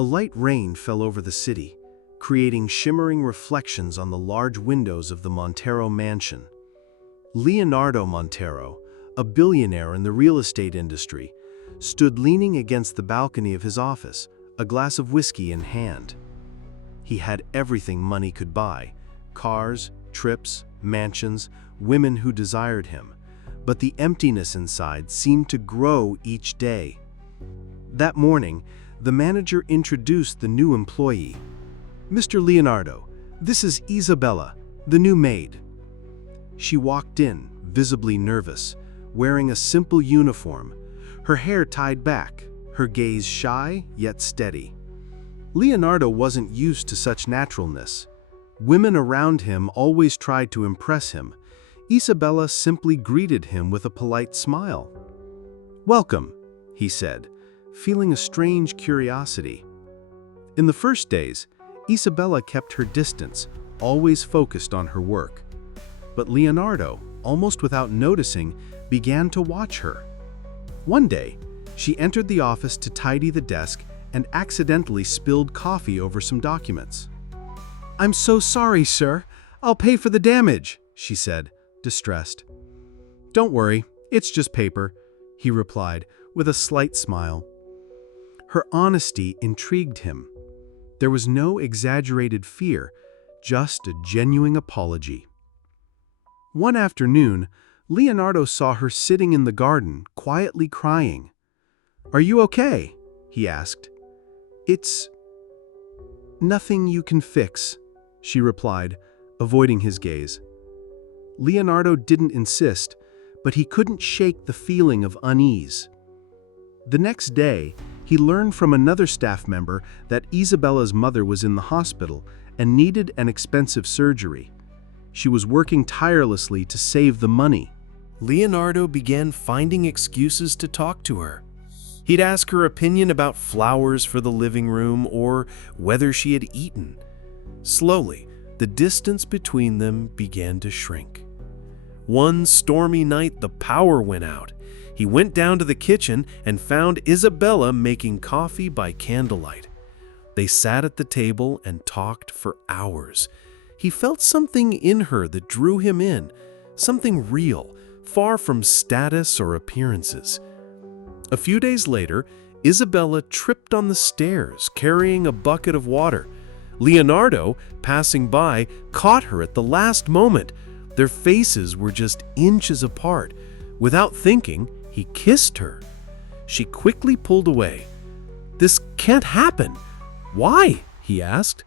A light rain fell over the city, creating shimmering reflections on the large windows of the Montero mansion. Leonardo Montero, a billionaire in the real estate industry, stood leaning against the balcony of his office, a glass of whiskey in hand. He had everything money could buy: cars, trips, mansions, women who desired him. But the emptiness inside seemed to grow each day. That morning, the manager introduced the new employee. "Mr. Leonardo, this is Isabella, the new maid." She walked in, visibly nervous, wearing a simple uniform, her hair tied back, her gaze shy yet steady. Leonardo wasn't used to such naturalness. Women around him always tried to impress him. Isabella simply greeted him with a polite smile. "Welcome," he said, feeling a strange curiosity. In the first days, Isabella kept her distance, always focused on her work. But Leonardo, almost without noticing, began to watch her. One day, she entered the office to tidy the desk and accidentally spilled coffee over some documents. "I'm so sorry, sir. I'll pay for the damage," she said, distressed. "Don't worry, it's just paper," he replied, with a slight smile. Her honesty intrigued him. There was no exaggerated fear, just a genuine apology. One afternoon, Leonardo saw her sitting in the garden, quietly crying. "Are you okay?" he asked. "It's nothing you can fix," she replied, avoiding his gaze. Leonardo didn't insist, but he couldn't shake the feeling of unease. The next day, he learned from another staff member that Isabella's mother was in the hospital and needed an expensive surgery. She was working tirelessly to save the money. Leonardo began finding excuses to talk to her. He'd ask her opinion about flowers for the living room or whether she had eaten. Slowly, the distance between them began to shrink. One stormy night, the power went out. He went down to the kitchen and found Isabella making coffee by candlelight. They sat at the table and talked for hours. He felt something in her that drew him in, something real, far from status or appearances. A few days later, Isabella tripped on the stairs, carrying a bucket of water. Leonardo, passing by, caught her at the last moment. Their faces were just inches apart. Without thinking, he kissed her. She quickly pulled away. "This can't happen." "Why?" he asked.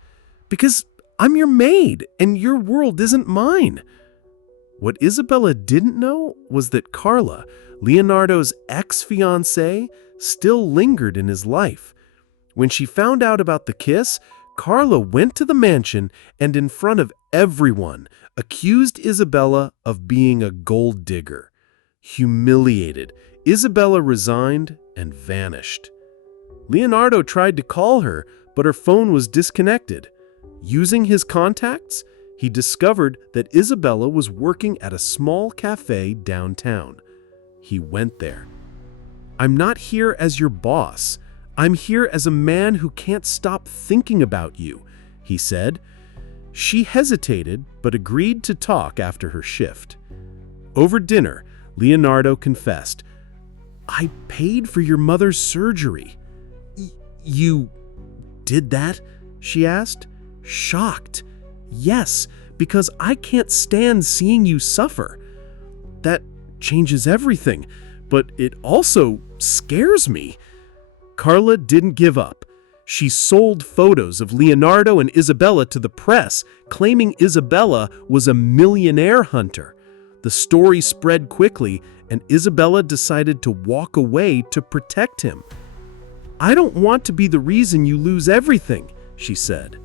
"Because I'm your maid, and your world isn't mine." What Isabella didn't know was that Carla, Leonardo's ex-fiancée, still lingered in his life. When she found out about the kiss, Carla went to the mansion and in front of everyone accused Isabella of being a gold digger. Humiliated, Isabella resigned and vanished. Leonardo tried to call her, but her phone was disconnected. Using his contacts, he discovered that Isabella was working at a small cafe downtown. He went there. "I'm not here as your boss. I'm here as a man who can't stop thinking about you," he said. She hesitated, but agreed to talk after her shift. Over dinner, Leonardo confessed, "I paid for your mother's surgery." You did that?" she asked, shocked. "Yes, because I can't stand seeing you suffer." "That changes everything, but it also scares me." Carla didn't give up. She sold photos of Leonardo and Isabella to the press, claiming Isabella was a millionaire hunter. The story spread quickly, and Isabella decided to walk away to protect him. "I don't want to be the reason you lose everything," she said.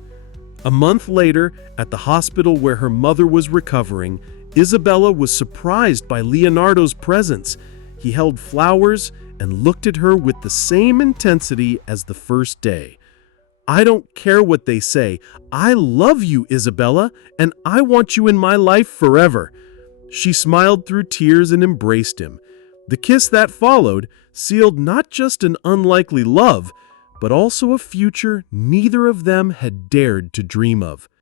A month later, at the hospital where her mother was recovering, Isabella was surprised by Leonardo's presence. He held flowers and looked at her with the same intensity as the first day. "I don't care what they say. I love you, Isabella, and I want you in my life forever." She smiled through tears and embraced him. The kiss that followed sealed not just an unlikely love, but also a future neither of them had dared to dream of.